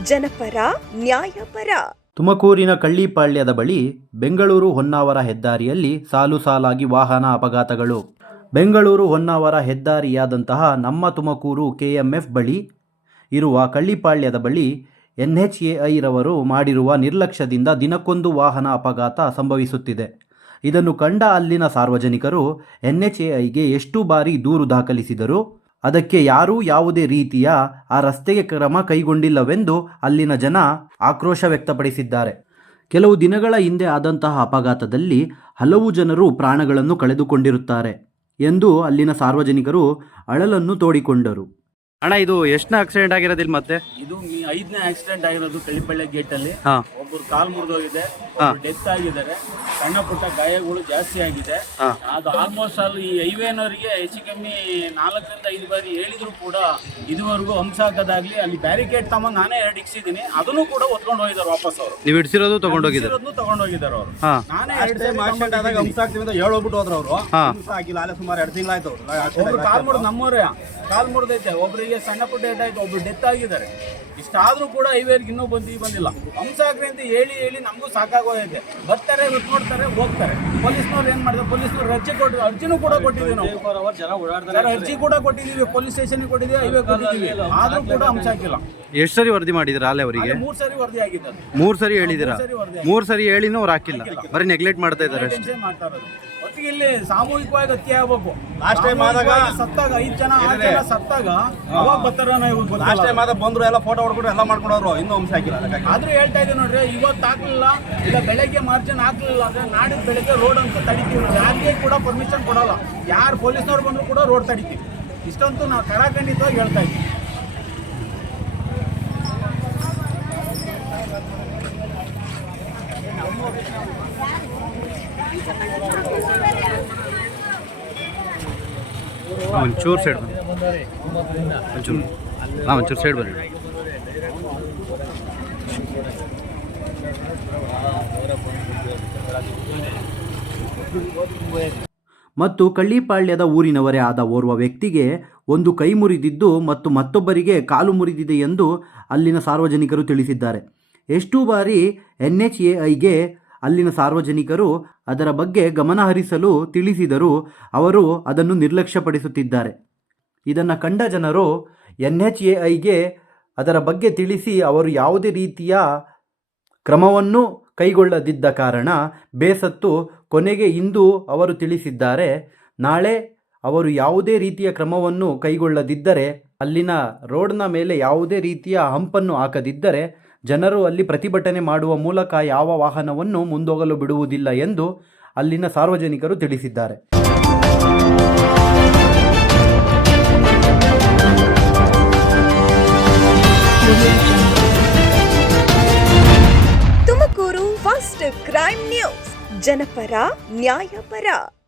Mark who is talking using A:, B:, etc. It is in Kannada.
A: ಜನಪರ ನ್ಯಾಯಪರ.
B: ತುಮಕೂರಿನ ಕಳ್ಳಿಪಾಳ್ಯದ ಬಳಿ ಬೆಂಗಳೂರು ಹೊನ್ನಾವರ ಹೆದ್ದಾರಿಯಲ್ಲಿ ಸಾಲು ಸಾಲಾಗಿ ವಾಹನ ಅಪಘಾತಗಳು. ಬೆಂಗಳೂರು ಹೊನ್ನಾವರ ಹೆದ್ದಾರಿಯಾದಂತಹ ನಮ್ಮ ತುಮಕೂರು KMF ಬಳಿ ಇರುವ ಕಳ್ಳಿಪಾಳ್ಯದ ಬಳಿ NHAI ರವರು ಮಾಡಿರುವ ನಿರ್ಲಕ್ಷ್ಯದಿಂದ ದಿನಕ್ಕೊಂದು ವಾಹನ ಅಪಘಾತ ಸಂಭವಿಸುತ್ತಿದೆ. ಇದನ್ನು ಕಂಡ ಅಲ್ಲಿನ ಸಾರ್ವಜನಿಕರು NHAIಗೆ ಎಷ್ಟು ಬಾರಿ ದೂರು ದಾಖಲಿಸಿದರೂ ಅದಕ್ಕೆ ಯಾರೂ ಯಾವುದೇ ರೀತಿಯ ಆ ರಸ್ತೆಗೆ ಕ್ರಮ ಕೈಗೊಂಡಿಲ್ಲವೆಂದು ಅಲ್ಲಿನ ಜನ ಆಕ್ರೋಶ ವ್ಯಕ್ತಪಡಿಸಿದ್ದಾರೆ. ಕೆಲವು ದಿನಗಳ ಹಿಂದೆ ಆದಂತಹ ಅಪಘಾತದಲ್ಲಿ ಹಲವು ಜನರು ಪ್ರಾಣಗಳನ್ನು ಕಳೆದುಕೊಂಡಿರುತ್ತಾರೆ ಎಂದು ಅಲ್ಲಿನ ಸಾರ್ವಜನಿಕರು ಅಳಲನ್ನು ತೋಡಿಕೊಂಡರು. ಅಣ್ಣ, ಇದು ಎಷ್ಟನೇ ಆಕ್ಸಿಡೆಂಟ್ ಆಗಿರೋದಿಲ್ಲ? ಮತ್ತೆ
C: ಇದು 5ನೇ ಆಕ್ಸಿಡೆಂಟ್ ಆಗಿರೋದು ಕಳ್ಳಿಪಾಳ್ಯ ಗೇಟ್ ಅಲ್ಲಿ. ಒಬ್ಬರು ಕಾಲು ಮುರಿದೋಗಿದೆ, ಡೆತ್ ಆಗಿದ್ದಾರೆ, ಸಣ್ಣ ಪುಟ್ಟ ಗಾಯಗಳು ಜಾಸ್ತಿ ಆಗಿದೆ. ಅದು ಆಲ್ಮೋಸ್ಟ್ ಅಲ್ಲಿ ಈ ಹೈವೇನವರಿಗೆ ಹೆಚ್ಚು ಕಮ್ಮಿ 4 ರಿಂದ 5 ಬಾರಿ ಹೇಳಿದ್ರು ಕೂಡ ಇದುವರೆಗೂ ಹಂಸ ಹಾಕೋದಾಗ್ಲಿ, ಅಲ್ಲಿ ಬ್ಯಾರಿಕೇಡ್ ತಗೊಂಡು ನಾನೇ 2 ಇಕ್ಸಿದ್ದೀನಿ, ಅದನ್ನು ಕೂಡ ಹೊತ್ಕೊಂಡು ಹೋಗಿದ್ದಾರೆ ವಾಪಸ್. ಅವರು ನೀವು
B: ಇಡ್ಸಿರೋದು ತಗೊಂಡೋಗಿದ್ದಾರೆ
C: ಅವರು. ನಾನೇ 2 ಟೈಮ್ ಆಕ್ಸಿಡೆಂಟ್ ಆದಾಗ ಹಂಸ ಹಾಕ್ತೀವಿ ಅಂತ ಹೇಳೋಗ್ಬಿಟ್ಟು ಹೋದ್ರು ಅವರು. ಹಂಸ ಆಗಿಲ್ಲ, ಅಲ್ಲೇ ಸುಮಾರು 2 ತಿಂಗಳಾಯ್ತು. ಒಬ್ರು ಕಾಲು ಮುರಿದು ನಮ್ಮವರೇ ಕಾಲು ಮುರಿದೈತೆ, ಒಬ್ಬರಿಗೆ ಸಣ್ಣ ಪುಟ್ಟ ಏಟಾಯ್ತು, ಒಬ್ರು ಡೆತ್ ಆಗಿದ್ದಾರೆ. ಇಷ್ಟಾದ್ರೂ ಕೂಡ ಹೈವೇರ್ಗೆ ಇನ್ನೂ ಬಂದಿಲ್ಲ. ಹಂಸಾಗ್ರಿ ಅಂತ ಹೇಳಿ ನಮಗೂ ಸಾಕಾಗೋಗೈತೆ. ಬರ್ತಾರೆ, ನೋಡ್ತಾರೆ, ಹೋಗ್ತಾರೆ. ಪೊಲೀಸ್ನವ್ರು ಏನ್ ಮಾಡ್ತಾರೆ? ಪೊಲೀಸ್ನವ್ರು ಅರ್ಜಿನೂ ಕೂಡ ಕೊಟ್ಟಿದ್ದೀವಿ ನಾವು. ಅರ್ಜಿ ಕೂಡ ಕೊಟ್ಟಿದ್ದೀವಿ, ಪೊಲೀಸ್ ಸ್ಟೇಷನ್ಗೆ ಕೊಟ್ಟಿದ್ದೀವಿ, ಹೈವೇ ಕೊಟ್ಟಿದ್ದೀವಿ. ಆದ್ರೂ ಕೂಡ ಹಂಸ ಹಾಕಿಲ್ಲ.
B: ಎಷ್ಟು ಸರಿ ವರದಿ ಮಾಡಿದ್ರ? ಅಲ್ಲೇ ಅವರಿಗೆ
C: 3 ಸರಿ ವರದಿ ಆಗಿದೆ.
B: 3 ಸರಿ ಹೇಳಿದಿರಾ? 3 ಸರಿ ಹೇಳಿನೂ ಅವ್ರು ಹಾಕಿಲ್ಲ, ಬರೀ ನೆಗ್ಲೆಕ್ಟ್ ಮಾಡ್ತಾ ಇದ್ದಾರೆ ಅಷ್ಟೇ.
C: ಒಟ್ಟಿಗೆ ಇಲ್ಲಿ ಸಾಮೂಹಿಕವಾಗಿ ಹತ್ಯೆ ಆಗ್ಬೇಕು. ಲಾಸ್ಟ್ ಟೈಮ್ ಆದಾಗ ಸತ್ತಾಗ 5 ಜನ 6 ಜನ ಸತ್ತಾಗ ಅವಾಗ ಬರ್ತಾರ. ಲಾಸ್ಟ್ ಟೈಮ್ ಆದಾಗ ಬಂದ್ರು, ಎಲ್ಲ ಫೋಟೋ ಹೊಡ್ಕೊಂಡು ಎಲ್ಲ ಮಾಡ್ಕೊಂಡವ್ರು, ಇನ್ನೂ ಹಂಸ ಹಾಕಿಲ್ಲ. ಆದ್ರೂ ಹೇಳ್ತಾ ಇದ್ದೀವಿ ನೋಡ್ರಿ, ಇವತ್ತು ಹಾಕ್ಲಿಲ್ಲ, ಇಲ್ಲ ಬೆಳಗ್ಗೆ ಮಾರ್ಜಿನ್ ಹಾಕ್ಲಿಲ್ಲ ಅಂದ್ರೆ ನಾಡಿದ್ದು ಬೆಳಗ್ಗೆ ರೋಡ್ ಅಂತ ತಡಿತೀವಿ. ಯಾರಿಗೆ ಕೂಡ ಪರ್ಮಿಷನ್ ಕೊಡಲ್ಲ. ಯಾರು ಪೊಲೀಸ್ನವ್ರು ಬಂದ್ರು ಕೂಡ ರೋಡ್ ತಡಿತೀವಿ. ಇಷ್ಟಂತೂ ನಾವು ಕರಾಖಂಡಿತವಾಗಿ ಹೇಳ್ತಾ ಇದ್ದೀವಿ.
B: ಒಂಚೂರು ಸೈಡ್ ಬನ್ನಿ, ಒಂಚೂರು ಸೈಡ್ ಬನ್ನಿ. ಮತ್ತು ಕಳ್ಳಿಪಾಳ್ಯದ ಊರಿನವರೇ ಆದ ಓರ್ವ ವ್ಯಕ್ತಿಗೆ ಒಂದು ಕೈ ಮುರಿದಿದ್ದು ಮತ್ತು ಮತ್ತೊಬ್ಬರಿಗೆ ಕಾಲು ಮುರಿದಿದೆ ಎಂದು ಅಲ್ಲಿನ ಸಾರ್ವಜನಿಕರು ತಿಳಿಸಿದ್ದಾರೆ. ಎಷ್ಟು ಬಾರಿ NHAIಗೆ ಅಲ್ಲಿನ ಸಾರ್ವಜನಿಕರು ಅದರ ಬಗ್ಗೆ ಗಮನ ಹರಿಸಲು ತಿಳಿಸಿದರೂ ಅವರು ಅದನ್ನು ನಿರ್ಲಕ್ಷ್ಯಪಡಿಸುತ್ತಿದ್ದಾರೆ. ಇದನ್ನು ಕಂಡ ಜನರು NHAIಗೆ ಅದರ ಬಗ್ಗೆ ತಿಳಿಸಿ ಅವರು ಯಾವುದೇ ರೀತಿಯ ಕ್ರಮವನ್ನು ಕೈಗೊಳ್ಳದಿದ್ದ ಕಾರಣ ಬೇಸತ್ತು ಕೊನೆಗೆ ಇಂದು ಅವರು ತಿಳಿಸಿದ್ದಾರೆ, ನಾಳೆ ಅವರು ಯಾವುದೇ ರೀತಿಯ ಕ್ರಮವನ್ನು ಕೈಗೊಳ್ಳದಿದ್ದರೆ, ಅಲ್ಲಿನ ರೋಡ್ನ ಮೇಲೆ ಯಾವುದೇ ರೀತಿಯ ಹಂಪನ್ನು ಹಾಕದಿದ್ದರೆ ಜನರು ಅಲ್ಲಿ ಪ್ರತಿಭಟನೆ ಮಾಡುವ ಮೂಲಕ ಯಾವ ವಾಹನವನ್ನು ಮುಂದೋಗಲು ಬಿಡುವುದಿಲ್ಲ ಎಂದು ಅಲ್ಲಿನ ಸಾರ್ವಜನಿಕರು ತಿಳಿಸಿದ್ದಾರೆ.
A: ತುಮಕೂರು ಫಸ್ಟ್ ಕ್ರೈಮ್ ನ್ಯೂಸ್, ಜನಪರ ನ್ಯಾಯಪರ.